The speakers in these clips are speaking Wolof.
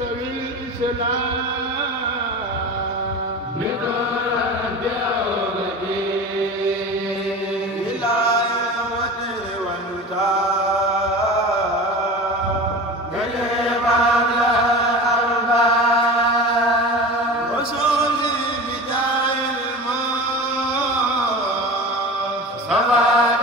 سوي الإسلام بدون بأولدي إلى يوتي ونتاب كلمة الأرباب وصولي بداية الموت صفات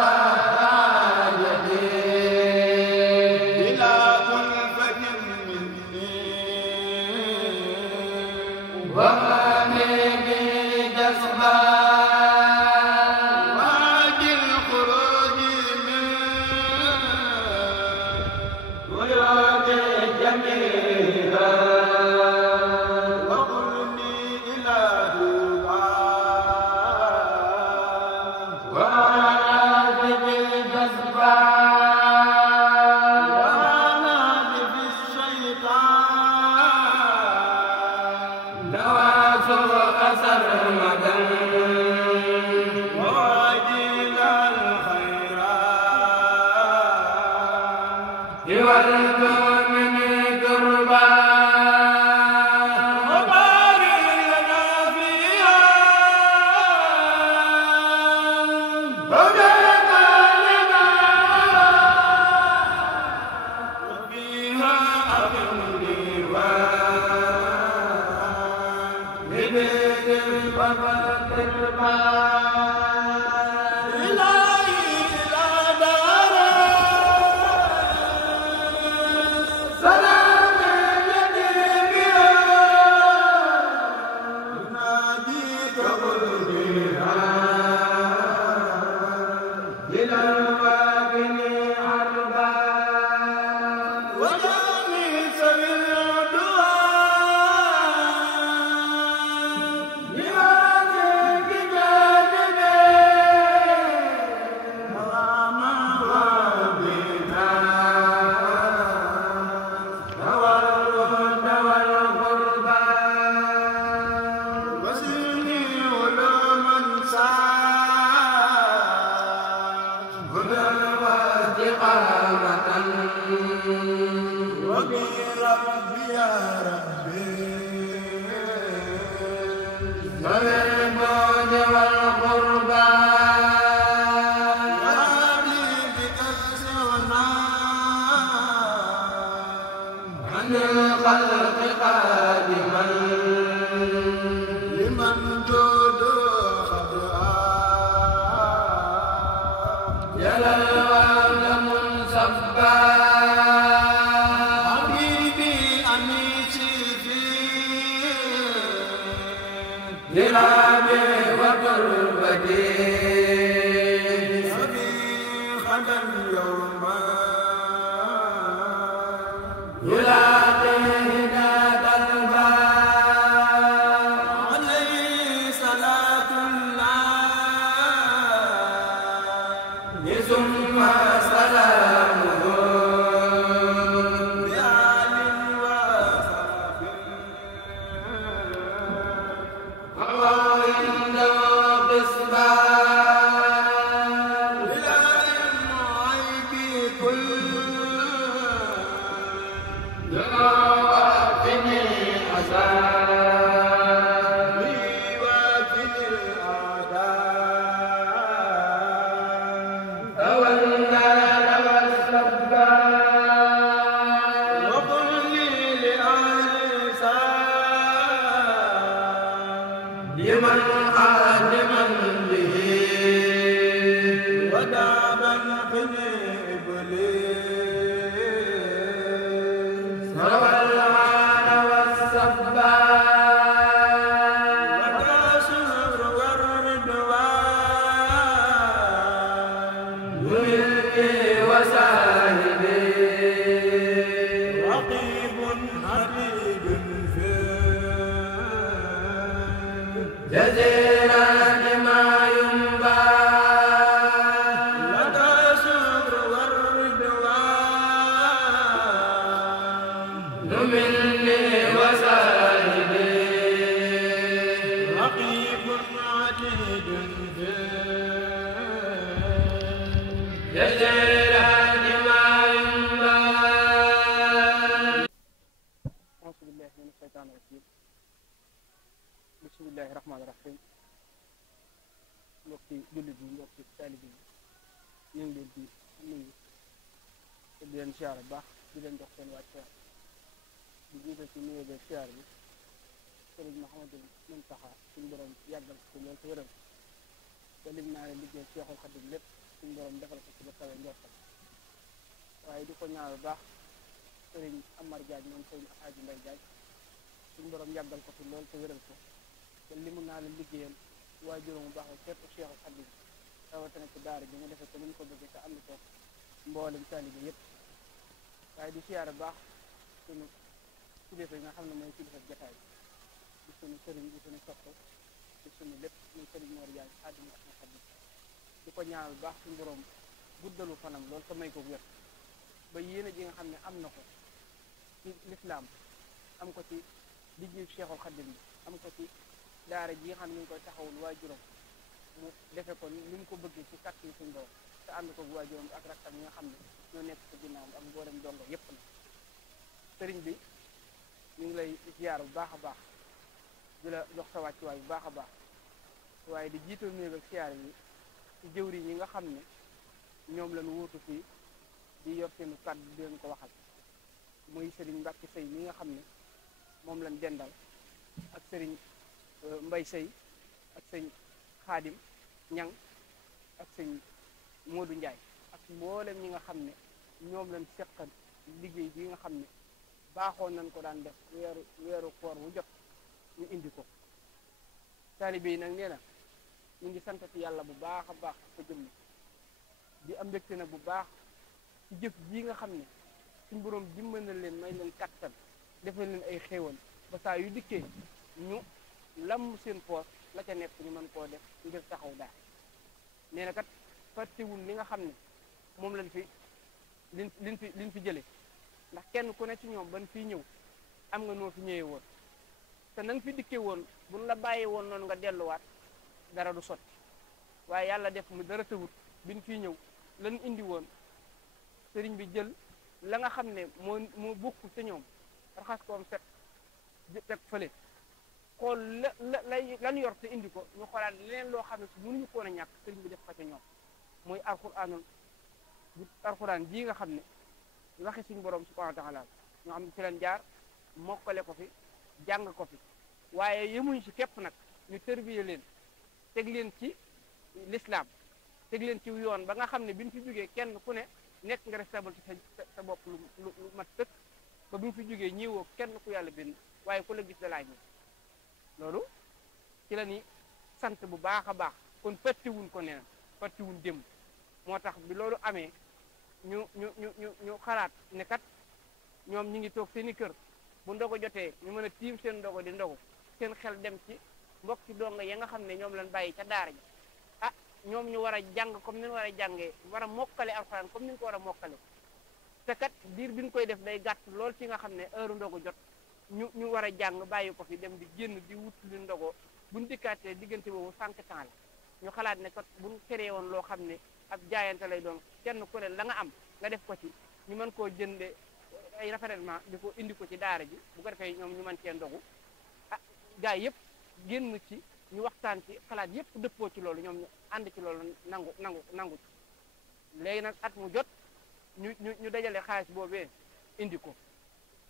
billahi mina shaytaani rajim bismillahi rahmaani rahim mbokki jullit yi mbokki taalibe yi ñu ngi leen di nuyu te di leen siyaar bu baax di leen jox seen wàccuwaay di jiital ci nuyoo beeg siyaar bi sëriñ Mouhamadou Mountakha suñu borom yàggal ko loolu te wéral te lim naa leen liggéey Seexul Xadim lépp suñu borom defal ko ci ba kawe njortam waaye di ko ñaanal bu baax sëriñ Amar Diagne moom sëriñ Alaaji Mbay Diagne suñu borom yàggal ko fi loolu te wéral ko te limu naa leen liggéeyal waajuram bu baax képp Seexul Xadim rawatina ci daara bi nga defee ko ni ñu ko bëggee te ànd ko mboolem taalibe yëpp waaye di siyaare baax suñu kilifa yi nga xam ne mooy kilifa jataay di suñu sëriñ di suñu soxla di suñu lépp muy sëriñ Mor Diagne Xaadimu Xadim di ko ñaanal baax suñu borom guddalu fanam loolu te may ko wér ba yéene ji nga xam ne am na ko ci lislaam am ko ci liggéeyu Seexul Xadim bi am ko ci daara ji nga xam ne ñu ngi koy taxawul waajuram mu defe ko ni mu ko bëggee ci kàtt yi suñu borom te ànd ko waajuram ak rakkam yi nga xam ne ñoo nekk ci ginnaawam ak mboolem dongo yépp na sëriñ bi ñu ngi lay ziar bu baax a baax di la jox sa wàccuwaay bu baax a baax waaye di jiital néeg ak siyaar yi ci jëwri yi nga xam ne ñoom lañu wuutu fii di yor seenu kàddu di leen ko waxal muy sëriñ Mbàkke Sëy mi nga xam ne moom lañ dendal ak sëriñ Mbay Sëy ak sëñ Xaadim Ñang ak sëñ Moodu Njaay ak mboolem ñi nga xam ne ñoom lañ seqal liggéey bi nga xam ne baaxoon nañ ko daan def weeru koor wu jot ñu indi ko taalibe yi nag nee na ñu ngi santati yàlla bu baax a baax ko jëmm di am mbégte nag bu baax ci jëf ji nga xam ne suñu boroom dimbal na leen may leen kattan defal leen ay xéewal ba saa yu dikkee ñu lam seen poos la ca nekk ñu mën koo def ngir taxaw daal nee na kat fàttewul li nga xam ne moom lañ fi liñ fi jële ndax kenn ku ne ci ñoom ban fii ñëw am nga noo fi ñëwee woon te na nga fi dikkee woon buñ la bàyyi woon noonu nga delluwaat dara du sotti waaye yàlla def mu dara tëwut biñ fii ñëw lan indi woon sëriñ bi jël la nga xam ne moo bokk ca ñoom raxas koom set teg fële xool lan yor te indi ko ñu xoolaat leneen loo xam ne si mënuñu koon a ñàkk sëriñ bi def ko ca ñoom mooy alxuraan jii nga xam ne waxi suñu borom subhanahu wa taala ñoo xam ne ci leen jaar mokkale ko fi jàng ko fi waaye yemuñ ci képp nag ñu tërbiye leen teg leen ci lislaam teg leen ci yoon ba nga xam ne bi ñu fi jógee kenn ku ne nekk nga responsable ci sa bopp lu mat tëkk ba bi ñu fi jógee ñëwoo kenn ku yàlla bind waaye ku la gis da laay ñëw loolu ci la ni sant bu baax a baax kon fàttewuñ ko nee na fàttewuñ démb moo tax bi loolu amee ñu xalaat ne kat ñoom ñi ngi toog seeni kër bu ndogo jotee ñu mën a tiim seen ndogo di ndogu seen xel dem ci mbokki donga ya nga xam ne ñoom lañ bàyyi ca daara ji ah ñoom ñu war a jàng comme ni ñu war a jàngee war a mokkale alxuraan comme ni ñu ko war a mokkale te kat diir bi ñu koy def day gàtt lool ci nga xam ne heure ndogu jot ñu war a jàng bàyyi ko fi dem di génn di wut li ndogo buñ dikkaatee diggante boobu sànq temps la ñu xalaat ne kat buñ créé woon loo xam ne ab jaayante lay doon kenn ku ne la nga am nga def ko ci ñu mën koo jënde ay raffinement di ko indi ko ci daara ji bu ko defee ñoom ñu mën cee ndogu ah gaay yëpp génn ci ñu waxtaan ci xalaat yëpp dëppoo ci loolu ñoom ñu ànd ci loolu nangu ci léegi nag at mu jot ñu dajale xaalis boobee indi ko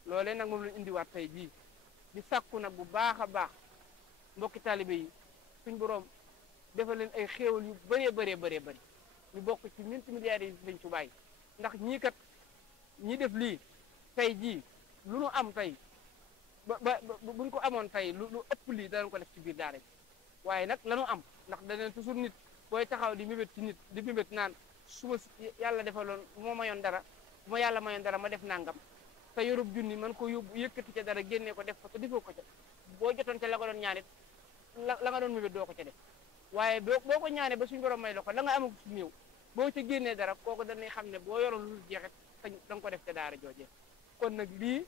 loolee nag moom lañu indiwaat tey jii di sàkku nag bu baax a baax mbokki taalibe yi suñ boroom defal leen ay xéewal yu bëree bëri ñu bokk ci multimilliards yi lañ ci bàyyi ndax ñii kat ñi def lii tey jii lu nu am tey ba buñ ko amoon tey lu ëpp lii danañ ko def ci biir daara ji waaye nag lanu am ndax daneen toujours nit booy taxaw di mébét ci nit di mébét naan su ma yàlla defaloon bu ma mayoon dara bu ma yàlla mayoon dara ma def nangam te yorub junni man ko yóbbu yëkkati ca dara génnee ko def ko te defoo ko ca boo jotoon ca la nga doon ñaanit la nga doon mébét doo ko ca def waaye boo ko ñaanee ba suñu borom may la ko la nga amako su néew boo ca génnee dara kooku dañuy xam ne boo yoroon lu jeexit da nga ko def ca daara joojee kon nag lii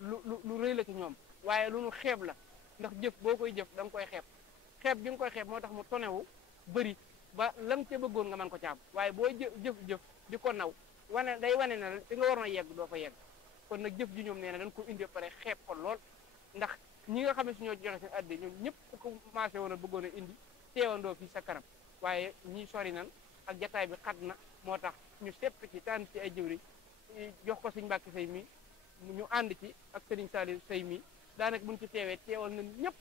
lu rëy la ci ñoom waaye lu nu xeeb la ndax jëf boo koy jëf da nga koy xeeb bi nga koy xeeb moo tax mu tonewu bëri ba lam ca bëggoon nga mën ko caam waaye boo jëf di ko naw wane na fi nga waroon a yegg doo fa yegg kon nag jëf ji ñoom nee na dañ ko indi pare xeeb ko lool ndax ñi nga xam ne si ñoo joxe seen addi ñoom ñëpp ku ko commencé woon a bëggoon a indi teewandoo fii sa kanam waaye ñii sori nan ak jataay bi xat na moo tax ñu sepp ci tànn ci ay jëwriñ jox ko sëñ Mbàkke Sey mi ñu ànd ci ak sëriñ Saliou Sey mi daanaka buñ ci teewee teewal nañ ñëpp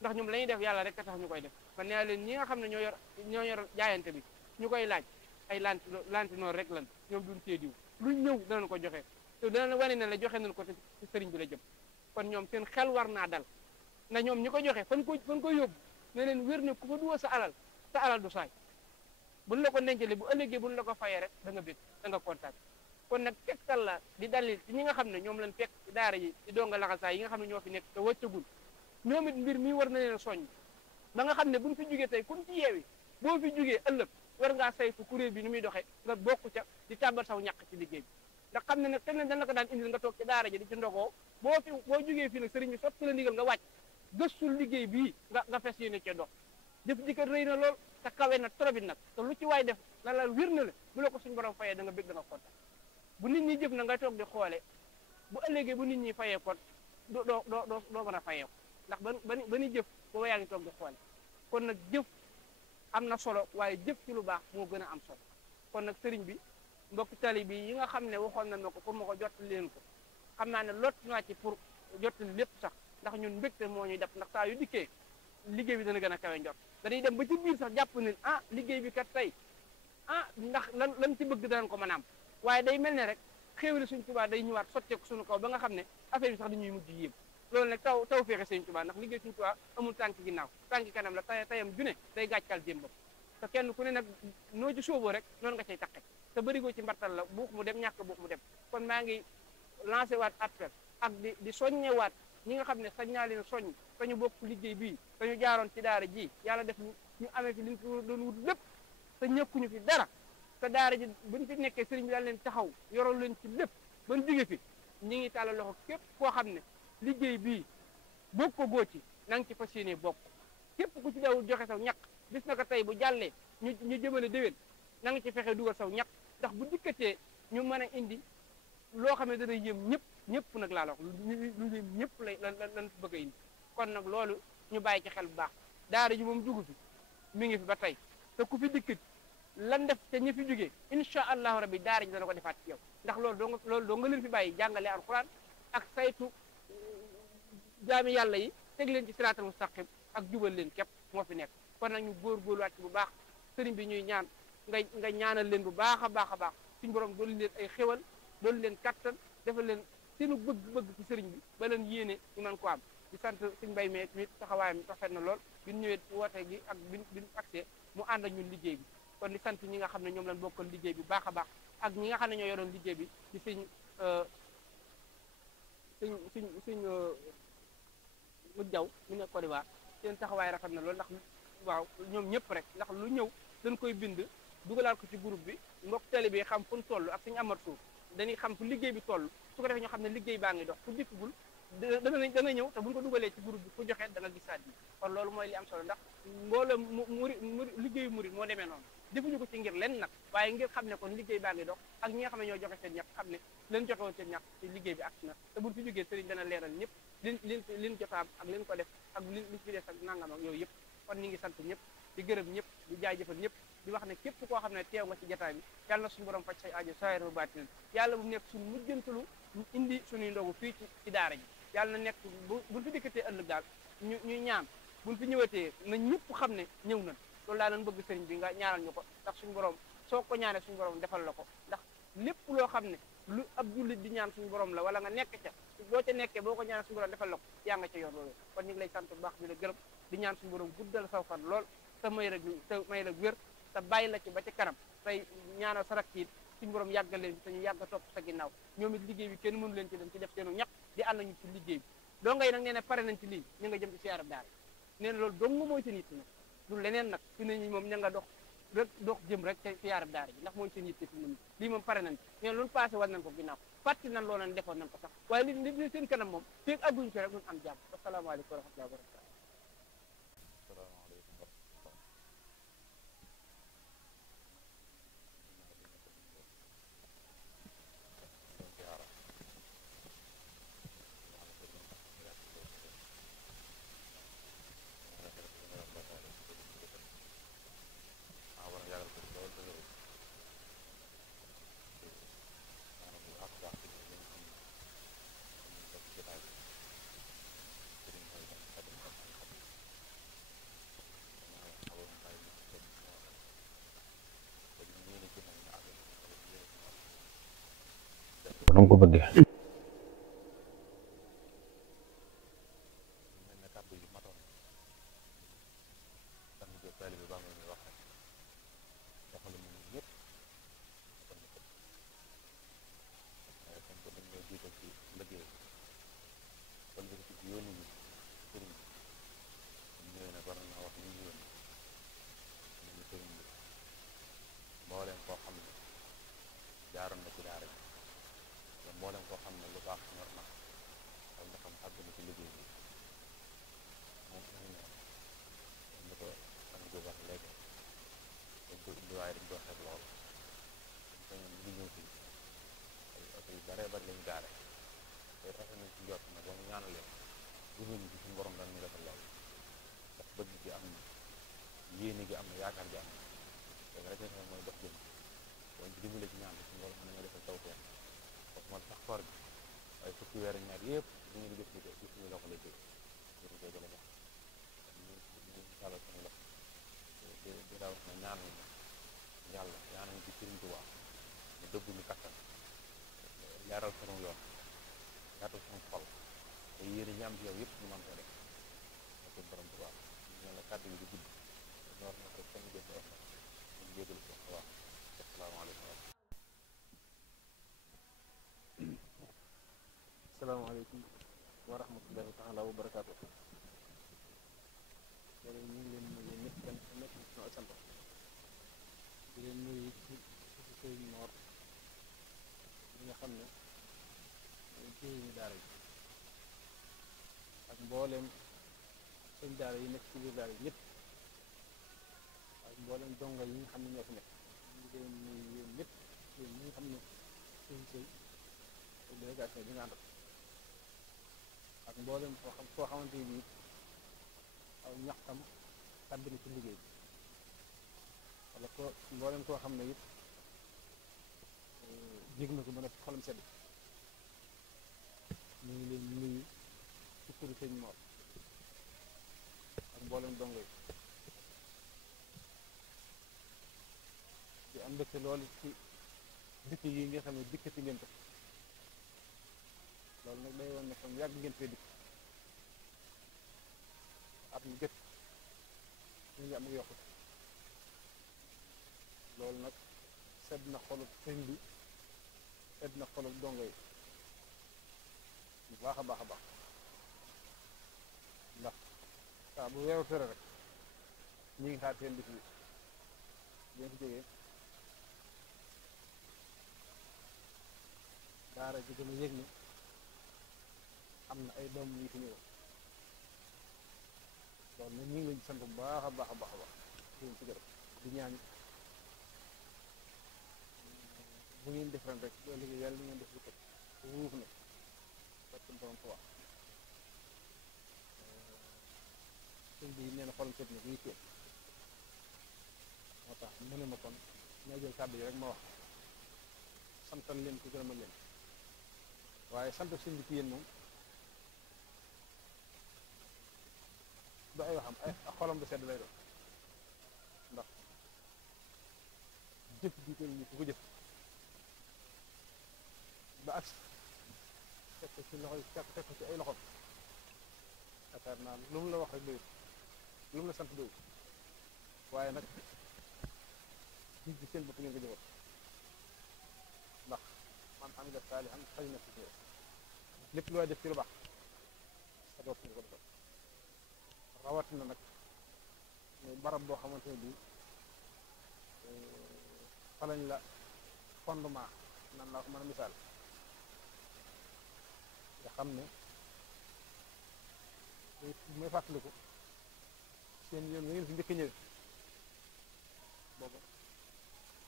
ndax ñoom la ñuy def yàlla rek a tax ñu koy def man nee leen ñi nga xam ne ñoo yor jaayante bi ñu koy laaj ay lanti noor rek lan ñoom duñ tee diw luñ ñëw danañ ko joxe te dana wane ne la joxe nañ ko te sëriñ bi la jëm kon ñoom seen xel war naa dal na ñoom ñi ko joxe fan ko yóbbu ne leen wér ne ku fa duwa sa alal du saay buñ la ko dencale bu ëllëgee buñ la ko fayee rek da nga bég da nga kontaan kon nag tegtal la di dalil ci ñi nga xam ne ñoom lañ fekk ci daara yi di donga laxasaay yi nga xam ne ñoo fi nekk te wëccagul ñoom it mbir mi war na leen soññ ba nga xam ne buñ fi jugee tey kun ci yeewi boo fi jugee ëllëg war ngaa saytu kuréel bi ni muy doxee nga bokk ca di tàmbal saw ñàkk ci liggéey bi ndax xam ne nag kenn dañ la ko daan indil nga toog ci daara ji di ci ndogoo boo jugee fii nag sëriñ bi sotti la ndigal nga wàcc gëstul liggéey bii nga fes yéene cee dox jëf ji kat rëy na lool te kawe na trop it nag te lu ci waay def na la wir na la bu la ko suñu borom fayee da nga bég da nga kontaan bu nit ñi jëf na nga toog di xoole bu ëllëgee bu nit ñi fayee kon doo mën a fayee ko ndax ba ni jëf booba yaa ngi toog di xoole kon nag jëf am na solo waaye jëf ci lu baax moo gën a am solo kon nag sëriñ bi mbokki tali bi yi nga xam ne waxoon na ma ko pour ma ko jottali leen ko xam naa ne lot naa ci pour jottali lépp sax ndax ñun mbégte moo ñuy def ndax saa yu dikkee liggéey bi dana gën a kawe njort dañuy dem ba ci biir sax jàpp ne liggéey bi kat tey ndax lan ci bëgg danañ ko mën a am waaye day mel ne rek xéewali Sëñ Tuubaa day ñëwaat sotteeku suñu kaw ba nga xam ne affaire bi sax dañuy mujj yéem loolu nag taw feexe Sëñ Tuubaa ndax liggéey Sëñ Tuubaa amul tànk ginnaaw tànk kanam la tayam june day gàccal démbam te kenn ku ne nag noo ci sóoboo rek noonu nga cay taqe te bërigo ci mbartal la buux mu dem ñàkk buux mu dem kon maa ngi lancé waat appel ak di soññewaat ñi nga xam ne sañ naa leen soññ te ñu bokk liggéey bii te ñu jaaroon ci daara ji yàlla def ñu amee fi liñ ko doon wut lépp te ñëkkuñu fi dara te daara ji buñ fi nekkee sëriñ bi daal leen taxaw yorol leen ci lépp ban jóge fi ñi ngi tàllal loxo képp koo xam ne liggéey bii bokk ko góo ci na nga ci fas yéene bokk képp ku ci dawul joxe saw ñaq bis na ko tey bu jàllee ñu jëmale déwén na nga ci fexe dugal saw ñaq ndax bu dikkatee ñu mën a indi loo xam ne dana yëm ñëpp nag laa la wax lu yëm ñëpp lan bëgg a indi kon nag loolu ñu bàyyi ci xel bu baax daara ji moom jugu fi mi ngi fi ba tey te ku fi dikkit lan def te ñi fi jógee incha allahu rabbi daara ji dana ko defaat ci yow ndax loolu doo nga leen fi bàyyi jàngale alquran ak saytu jaami yàlla yi teg leen ci siraatal mustaqim ak jubal leen képp moo fi nekk kon nag ñu góorgóorluwaat ci bu baax sëriñ bi ñuy ñaan nga ñaanal leen bu baax a baax suñu borom doolu leen ay xéwal doolu leen kattan defal leen seenu bëgg ci sëriñ bi ba leen yéene ñu mën ko am di sant suñ mbay mee tamit taxawaayam rafet na lool bi ñu ñëwee woote gi ak bi ñu accès mu ànd ak ñun liggéey bi kon di sant ñi nga xam ne ñoom lañ bokkal liggéey bi baax a baax ak ñi nga xam ne ñoo yoroon liggéey bi di suñ mu jaw mu nekk Côte d'Ivoire seen taxawaay rafet na lool ndax waaw ñoom ñëpp rek ndax lu ñëw dañ koy bind dugalaat ko ci groupe bi mbokk télé bi xam fu ñu toll ak suñu amat suuf dañuy xam fu liggéey bi toll su ko defee ñoo xam ne liggéey baa ngi dox fu dikkagul dana ñëw te bu ñu ko dugalee ci groupe bi fu joxee da nga gisaat bi kon loolu mooy li am solo ndax mbooloo muri liggéeyu murit moo demee noonu defuñu ko ci ngir len nag waaye ngir xam ne kon liggéey baa ngi dox ak ñi nga xam ne ñoo joxe seen ñàkk xam ne leen joxe woon seen ñàkk ci liggéey bi agsi na te buñ fi jógee sëriñ dana leeral ñëpp lin jotaam ak leen ko def ak li fi des ak nangam ak yooyu yëpp kon ñi ngi sant ñëpp di gërëm ñëpp di jaajëfal ñëpp di wax ne képp koo xam ne teew nga ci jotaay bi yàlla na suñu borom faj say aajo saahir ba baatin yàlla bu nekk suñu mujjantalu indi suñuy ndogu fii ci daara ji yàlla na nekk buñ fi dikkatee ëllëg daal ñuy ñaan buñ fi ñëwatee na ñëpp xam ne ñëw nañ loolu laa leen bëgg sëriñ bi nga ñaanal ñu ko ndax suñu borom soo ko ñaanee suñu borom defal la ko ndax lépp loo xam ne lu ab jullit di ñaan suñu borom la wala nga nekk ca boo ca nekkee boo ko ñaanee suñu borom defal la ko yaa nga ca yor loolu kon ñu ngi lay sant bu baax di la gërëm di ñaan suñu borom guddal saw fan lool te may la wér te bàyyi la ci ba ci kanam tey ñaanal sa rakk yi suñu borom yàggal leen te ñu yàgg a topp sa ginnaaw ñoom it liggéey bi kenn mënu leen ci dem ci def seenu ñaq di ànd ñu ci liggéey bi doo ngay nag nee na pare nañ ci lii ñu nga jëm ci siyaarab daara nee na loolu dong mooy seen yitte nag du leneen nag fi ne ñi moom ña nga dox jëm rek ci siyaarab daara ji ndax mooy seen yitte fi mu ne lii moom pare nañ ci nee na loolu passé war nañ ko ginnaaw fàtti nañ loo nañ defoon nañ ko sax waaye li seen kanam moom feeg agguñ ci rek duñ am jàmm asalaamaaleykum wa rahmatulah wa barakatu jóge. mbooleem koo xam ne jaaroon na ci daara ji wala mbooleem koo xam ne lu baax ñor na ak nga xam àgg na ci liggéey bi moom ñu ne ñu ko am ko wax léegi dañ ko indi waaye dañ ko xeeb lool dañ ko ñoom ñu ñëw fii ay oto yu bare bari lañu gaare te rafet nañ ci njort nag ba mu ñaanalee gënuñu ci suñu borom dañ ñu defal lool ndax bëgg gi am na yéene gi am na yaakaar gi am na léegi rek nga xam mooy dox jëm boo ñu dimbale ci ñaan bi suñu borom mën nañoo defal tawfeex foofu man sax koor gi waaye fukki weer ak ñaar yëpp ñu ngi def liggéey ci suñu loxo lay jóge ñu koy jële wax ñu sàllal suñu loxo di daa wax ne ñaan nañu yàlla ñaan nañu ci Sëriñ Tuubaa mu dëbb ñu kattan leeral sunu yoon yaatal suñu xol te yéene ñi am ci yow yëpp ñu mën ko def ak borom Tuubaa ñu la kàddu yi di gudd ñu war na ko kenn jëf ñu jégal ko waaw asalaamaaleykum asalaamaaleykum wa rahmatullahi taala wa barakaatu. ñu ngi leen nuyu ñëpp kenn ku nekk ci suñu sant di leen nuyu ci Sëriñ Mor ñi nga xam ne mooy jëriñu daara yi ak mbooleem sëñ daara yi nekk ci biir daara yi ñëpp ak mbooleem donga yi nga xam ne ñoo fi nekk ñu ngi leen nuyu yéen ñëpp yéen ñi nga xam ne suñu sëy ak délégation bi nga àndal ak mboolem foo xamante ni aw ñaxtam tàbbi na ci liggéey bi wala mboolem koo xam ne it jég na ko mën a xolam sedd ñu ngi leen nuyu ci turu Sëñ Mor ak mboolem dongo yi di am mbégte loolu ci dikk yi nga xam ne dikkati ngeen ko loolu nag day woon ne comme yàgg ngeen fee dikk at mu jëkk ñu ngi am ak yokkute loolu nag sedd na xolub sëñ bi sedd na xolub dongo yi bu baax a baax a baax ndax saa bu weeru tere rek ñi ngi xaar seen bis bi ngeen fi jógee daara ji gën a yëg ni am na ay doom yi fi ñëw loolu nag ñu ngi leen di sant bu baax a baax a baax a baax di leen ci gërëm di ñaan bu ngeen def ren rek boo liggéey yàlla li ngeen def lu tëj wuuf na parce que borom ko wax sëñ bi nee na xolam set na bii téen moo tax mu ne ma kon ñoo jël kàddu yi rek ma wax santal leen ko gërëmal leen waaye sant sëñ bi ci yéen moom du ay waxam ay xolam bu sedd lay doon ndax jëf bi ko ni ku ko jëf ba agsi teg ko ci loxo teg ko ci ay loxom yaakaar naa lu mu la wax rek doyut lu mu la sant doyut waaye nag nit bi seen bopp ngeen ko jëfal ndax man am nga saali am xëy na si lépp lu waay def ci lu baax sa bopp nga ko defal rawatina nag muy barab boo xamante ne bii fa lañ la fondement nan laa ko mën a misaal nga xam ne muy fàttaliku seen yoon nga ngeen fi njëkk a ñëwee booba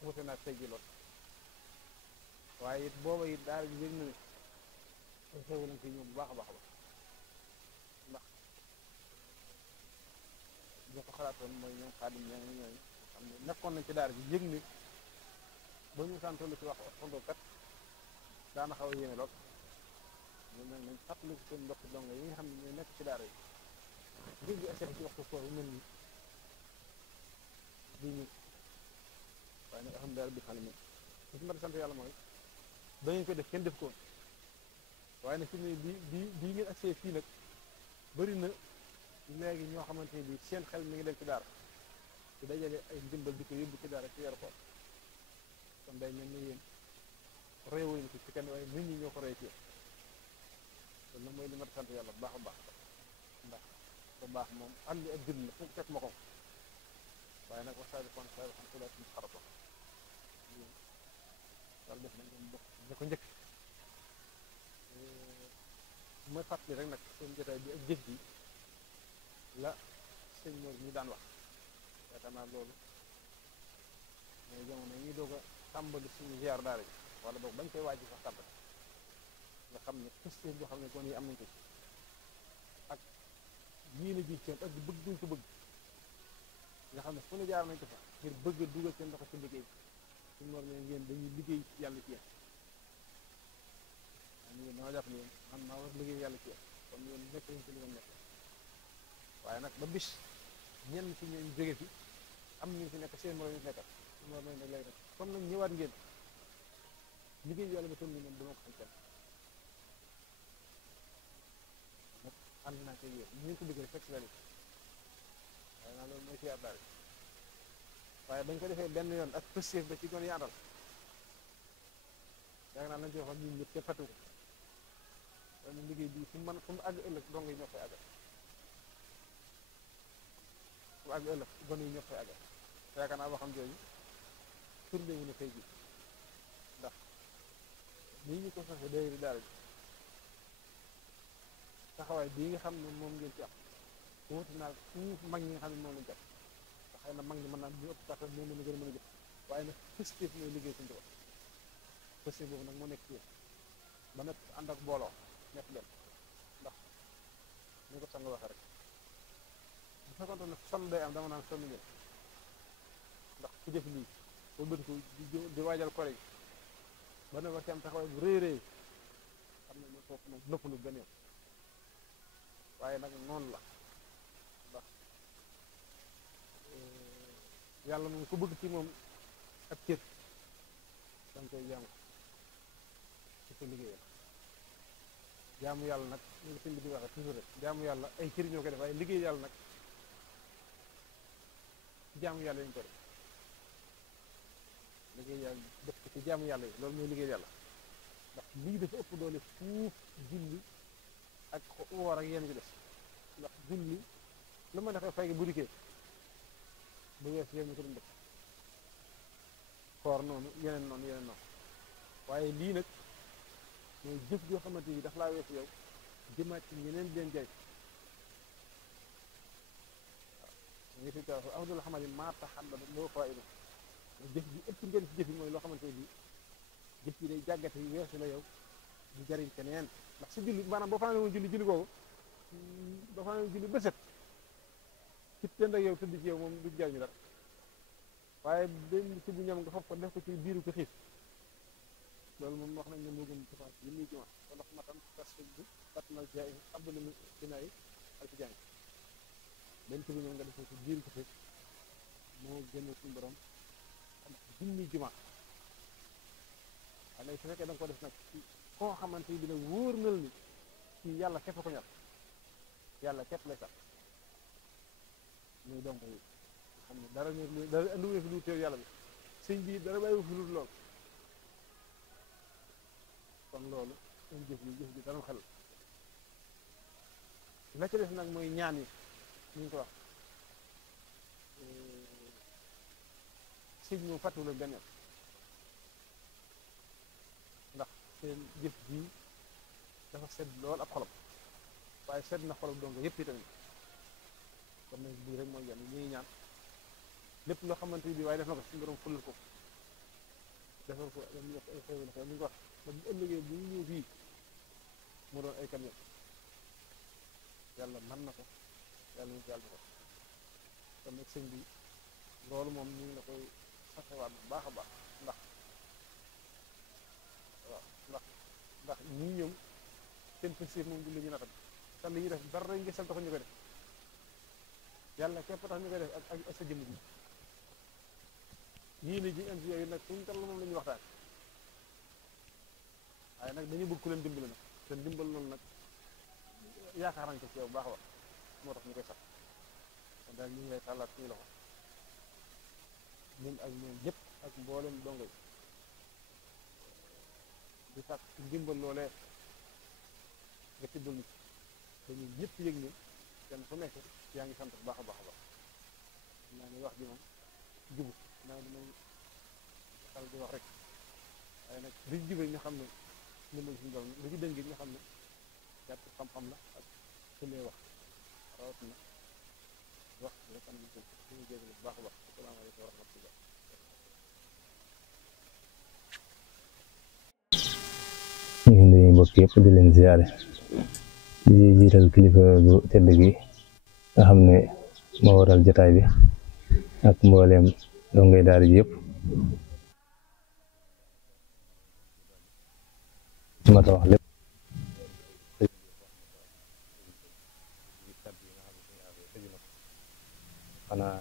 wute naa tey ji lool waaye it booba it daal di yëg na ne ay xewu lañ fi ñëw bu baax a baax a baax ndax ñoo ko xalaatoon mooy ñoom xaadim ña ñooñu xam ne nekkoon nañ ci daara ji yëg ni ba ñu santoolu ci wax fondo kat daana xaw a yéene lool ñu ne nañ fàttaliku seen mbokk dongo yi nga xam ne ñooy nekk ci daara yi jég gi assefi ci waxtu koor bu mel ni di ñu waaye nag alhamdulilah rabbil alamin li ci mën a sant yàlla mooy ba ngeen koy def kenn def ko woon waaye nag fi mu ne bii ngeen agsee fii nag bëri na léegi ñoo xamante ne bii seen xel mi ngi dem ci daara di dajale ay ndimbal di ko yóbbu ci daara ci weeru koor kon day mel ni yéen royewuñu ko ci kenn waaye nit ñi ñoo ko roy ci yéen loolu nag mooy li ma sant yàlla bu baax a baax ndax bu baax moom àndi ak jël la fu fekk ma ko waaye nag wasaabi kon saa xam ulaat mu xarata yàlla def na ngeen bokk ñu ko njëkk mooy fàttali rek nag seen jotaay bi ak jëf ji la sëñ Mor ñu daan wax yaakaar naa loolu mooy jamono ñuy doog a tàmbali suñu ziar daara ji wala boog bañ koy waaj sax tàmbali nga xam ne pëstéef boo xam ne kon yi am nañ ko ci ak yéene ji seen ak bëgg duñ ko bëgg nga xam ne fu ne jaar nañ ko fa ngir bëgg a dugal seen loxo ci liggéey suñu Mor ne ngeen dañuy liggéey yàlla ci yéen yéen dama jàpp ne man maa war liggéey yàlla ci yéen kon yéen nekk nañ ci li ngeen nekk waaye nag ba bis ñenn ci ñoom jóge fi am ñu fi nekk seen morom ñu nekkal su ma may nag léegi nag comme nag ñëwaat ngeen liggéey yàlla ba toll nii moom dama ko xam kenn nag ànd naa ko yéen ñu ngeen ko bëgg rek fekk si leen waaye naa loolu mooy ci daal waaye bañ ko defee benn yoon ak pëstéef ba ci gone yi àndal yaakaar naa lañ ci waxoon ñun ñëpp kenn fàttu ko waaye mu liggéey bii fu mu àgg ëllëg dong yi ñoo koy àggal fu mu àgg ëllëg gone yi ñoo koy àggal te yaakaar naa waxam jooju firnde wu ne tey ji ndax nii ñu ko fexe day di daara ji taxawaay bii nga xam ne moom ngeen ci am wuti naa fuuf mag ñi nga xam ne moom lañ jàpp te xëy na mag ñi mën naa ñu ëpp kàttan ñoo mën a gën a mën a jëf waaye nag pëstéef mooy liggéey suñu tubaab pëstéef boobu nag moo nekk ci yéen ba nekk ànd ak booloo nekk benn ndax ñu ko sang waxee rek bu fekkoon ne sonn day am dama naan sonn ngeen ndax ku jëf lii ba bëti ko di waajal kore yi ba ne war ci am taxawaay bu rëy rëy xam ne moom foofu moom noppalu benn yoon waaye nag noonu la ndax yàlla moom ku bëgg ci moom ak cër danga koy jaamu ci ko liggéeyal jaamu yàlla nag ñu ngi sëñ bi di waxee toujours rek jaamu yàlla ay cër ñoo koy def waaye liggéey yàlla nag ci jaamu yàlla yi ñu ko def liggéey yàlla def ko ci jaamu yàlla yi loolu mooy liggéey yàlla ndax lii dafa ëpp doole fuuf julli ak woor ak yenn ci des ndax julli lu ma defee fay gi bu dikkee bu wees yow ñu ko doon def koor noonu yeneen noonu waaye lii nag mooy jëf joo xamante ni daf laa weesu yow jëmaat ci ñeneen di leen jay waaw ñu fi taw afdal xamali maa taxalla loo faidu jëf ji ëpp ngeen ci jëf yi mooy loo xamante ni jëf ji day jàggate yi weesu la yow di jariñ keneen ndax si julli maanaam boo fanaane woon julli googu boo fanaane woon julli ba set ci tënd ak yow tëdd ci yow moom du jariñu dara waaye benn ci bu ñam nga xob ko def ko ci biiru ko xiif loolu moom wax nañ ne moo gën defaat yi muy juma ko ndax matam tas bi batnal jaay abdul mi dinaay ak ci jàng benn ci bu ñam nga def ko ci biiru ko xiif moo gën suñu borom ndax junni juma waaye léegi su fekkee da nga ko def nag ci koo xamante ni dina wóor nal ni ci yàlla képp ko ñor yàlla képp lay sax muy donc yi xam ne dara andiwee fi lu teew yàlla bi sëñ bi dara bàyyiwu fi lu lool kon loolu suñ jëf ji dara xel la ci def nag mooy ñaan yi ñu ngi ko wax sëñ moom fàttuwu leen benn yoon ndax seen jëf ji dafa sedd lool ab xolam waaye sedd na xolam donc yëpp yi tamit kon nag bii rek mooy yan yi ñuy ñaan lépp loo xamante ni bii waaye def na ko suñu borom fulal ko defal ko ay xéwal xew ni nga ko wax ba bu ëllëgee bu ñu ñëw fii mu doon ay camion yàlla mën na ko yàlla ñu yàlla ko kon nag sëñ bi loolu moom ñu ngi la koy saxewaat bu baax a baax ndax waaw ndax ñii ñoom seen pëstéef moom du la ñu natam te li ñuy def dara ngisal tax ñu koy def yàlla képp tax ñu koy def ak sa jëmm ji yéene ji am ci yooyu nag suñu tal moom la ñuy waxtaan waaye nag dañu bëgg ku leen dimbali nag te te ndimbal noonu nag yaakaar nañ ko ci yow baax wax moo tax ñu koy sax kon daal ñu ngi lay tàllaat suñu loxo ñun ak ñoom ñëpp ak mboolem dongo yi di sàkk ci ndimbal loolee nga tibbal ñu te ñun ñëpp yëg ne kenn fu nekk yaa ngi sant bu baax a baax a baax naa ne wax ji moom jubut naa ne may xal di wax rek waaye nag li ci jubee ñu xam ne ndimbal suñu borom li ci dëng ñu xam ne gàtt xam-xam la ak suñuy wax rawatina wax rek am nañ ko suñu jégalu bu baax a baax asalaamaaleykum wa rahmatullah ñu ngi nuyu mbokk yëpp di leen ziare di jiital kilifa gu tedd gi nga xam ne moo waral jotaay bi ak mbooleem dongay daara ji yëpp ma ta wax lépp xanaa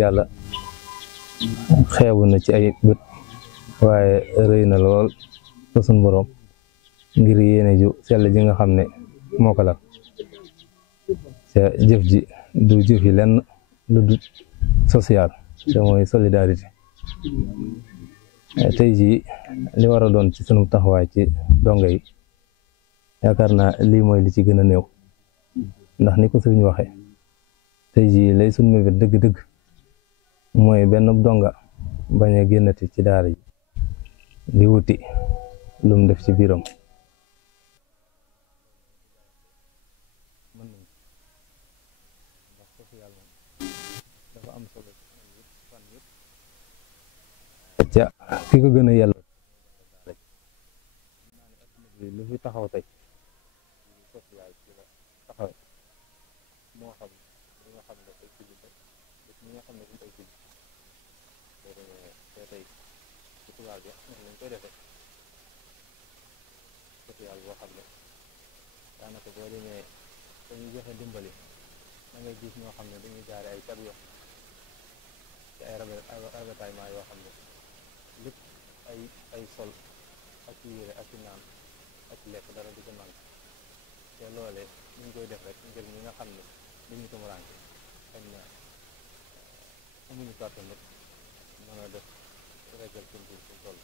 yàlla xeebu na ci ay bët waaye rëy na lool fa sun boroom ngir yéene ju sell ji nga xam ne moo ko lal ca jëf ji du jëf yi lenn lu du social te mooy solidarité tey jii li war a doon ci sunu taxawaay ci donga yi yaakaar naa lii mooy li ci gën a néew ndax ni ko sëriñ waxe tey jii lay sunu mébét dëgg-dëgg mooy benn donga bañ a génnati ci daara ji di wuti lu mu def ci biiram dafa am solo ca ki ko gën a yàlla lu fi taxaw tey social ci la taxaw moo xam li nga xam ne ay kilifa ñi nga xam ne duñ ay kilifa te tey ci tubaab bi lañ koy defee social boo xam ne daanaka boo demee dañuy joxe dimbali da ngay gis ñoo xam ne dañuy jaare ay camion ci ay ravitaillement yoo xam ne lépp ay sol ak yére ak naan ak lekk dara di ko manqué te loolee ñu koy def rek ngir ñi nga xam ne dañu ko muranke xañ na amuñu kàttan nag mën a def regal seen biir su toll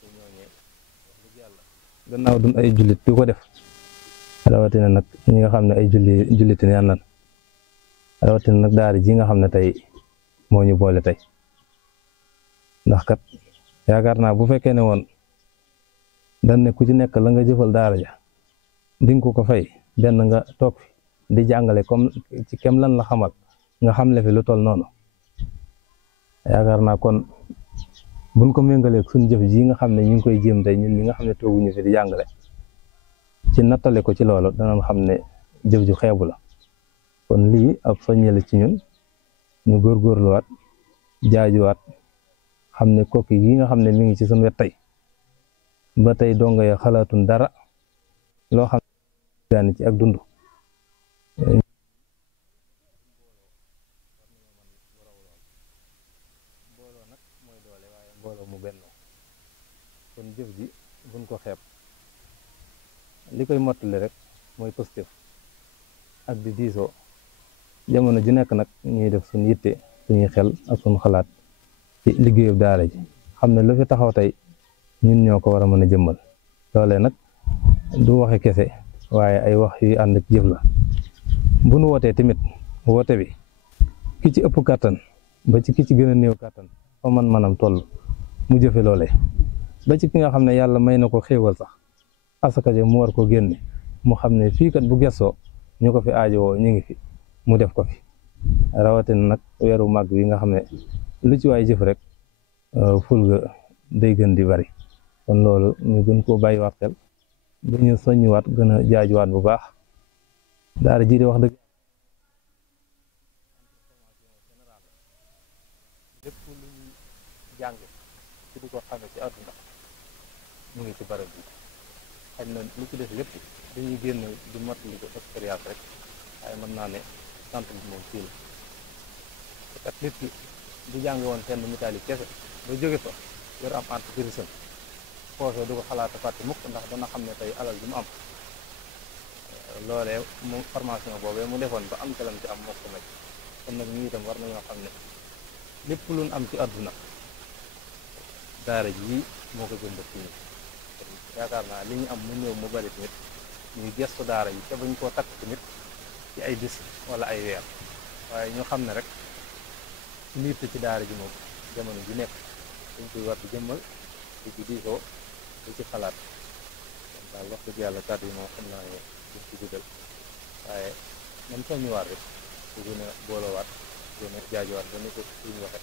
su ñooñee wax dëgg yàlla gannaaw duñ ay jullit du ko def rawatina nag ñi nga xam ne ay julliti neen lan rawatina nag daara ji nga xam ne tey moo ñu boole tey ndax kat yaakaar naa bu fekkee ne woon dañ ne ku ci nekk la nga jëfal daara ja dinga ko fay benn nga toog fi di jàngale comme ci kem lan la xamal nga xamle fi lu toll noonu yaakaar naa kon buñ ko méngalee suñ jëf ji nga xam ne ñu ngi koy jéem tey ñun ñi nga xam ne tooguñu fi di jàngale ci nattale ko ci loolu danañ xam ne jëf ju xeebu la kon lii ab soññe la ci ñun ñu góorgóorluwaat jaajuwaat xam ne kokki gi nga xam ne mi ngi ci suñu wet tey ba tey donga ya xalaatun dara loo xam ne gaani ci ak dund mbooloo nag mooy doole waaye mbooloo mu bennoo kon jëf ji buñ ko xeeb li koy mottali rek mooy positif ak di diisoo jamono ju nekk nag ñuy def suñ yitte suñuy xel ak suñ xalaat ci liggéeyu daara ji xam ne lu fi taxaw tey ñun ñoo ko war a mën a jëmmal loolee nag du waxe kese waaye ay wax yu ànd ak jëf la bu nu wootee tamit woote bi ki ci ëpp kàttan ba ci ki ci gën a néew kàttan fa manam toll mu jëfe loolee ba ci ki nga xam ne yàlla may na ko xéewal sax asaka ja mu war ko génne mu xam ne fii kat bu gessoo ñu ko fi aajowoo ñu ngi fi mu def ko fi rawatina nag weeru màgg wi nga xam ne lu ci waay jëf rek ful ga day gën di bari kon loolu ñu gën koo bàyyiwaat xel bu ñu soññiwaat gën a jaajuwaat bu baax daara ji di wax dëgg lépp lu ñuy jàng ci di ko xame ci àdduna mu ngi ci barab bi xëy na lu ci def lépp dañuy génn di mottali ko expérience rek waaye mën naa ne centre bi moom fii la te kat nit ki bu jànge woon fenn mitaali kese ba jóge fa yor am entreprise am foofee du ko xalaat a fàtte mukk ndax dana xam ne tey alal bi mu am loolee mu formation boobee mu defoon ba am talam ci am moo ko may kon nag ñu itam war nañoo xam ne lépp lu ñu am ci àdduna daara ji moo ko jëmbat ci ñu yaakaar naa li ñu am mu ñëw mu bari tamit ñuy gestu daara yi te bañ koo takk tamit ci ay bis wala ay weer waaye ñu xam ne rek suñu yitte ci daara ji moom jamono ji nekk dañ koy war di jëmmal di ci diisoo di ci xalaat kon daal wax dëgg yàlla kàddu yi moom xam naa ne duñ ci guddal waaye man soññiwaat rek bu gën a boolowaat gën a jaajuwaat ba ni ko suñu waxe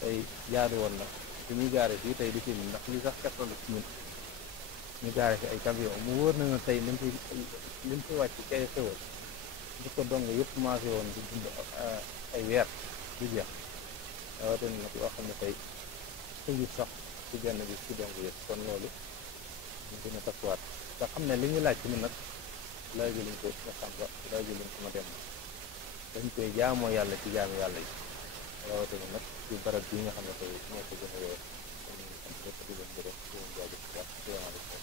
tey jaadu woon na su ñuy gaare fii tey di fi ndax li sax kettal ci ñun ñu gaare fi ay camion mu wóor na tey liñ fi wàcc ci ay xewal di ko dong yëpp maase woon di dund ay weer du jeex rawatina nag loo xam ne tey xëyut sax ci benn bi ci dong yëpp kon loolu ñu gën a takkuwaat nga xam ne li ñu laaj ci ñun nag laaj luñ ko nga xam nga laaj luñ ko ma dem dañ koy jaamoo yàlla ci jaamu yàlla yi rawatina nag ci barab bi nga xam ne tey moo ko gën a yooyu kon ñu am lépp di leen gërëm di leen jaajëf bu baax asalaamaaleykum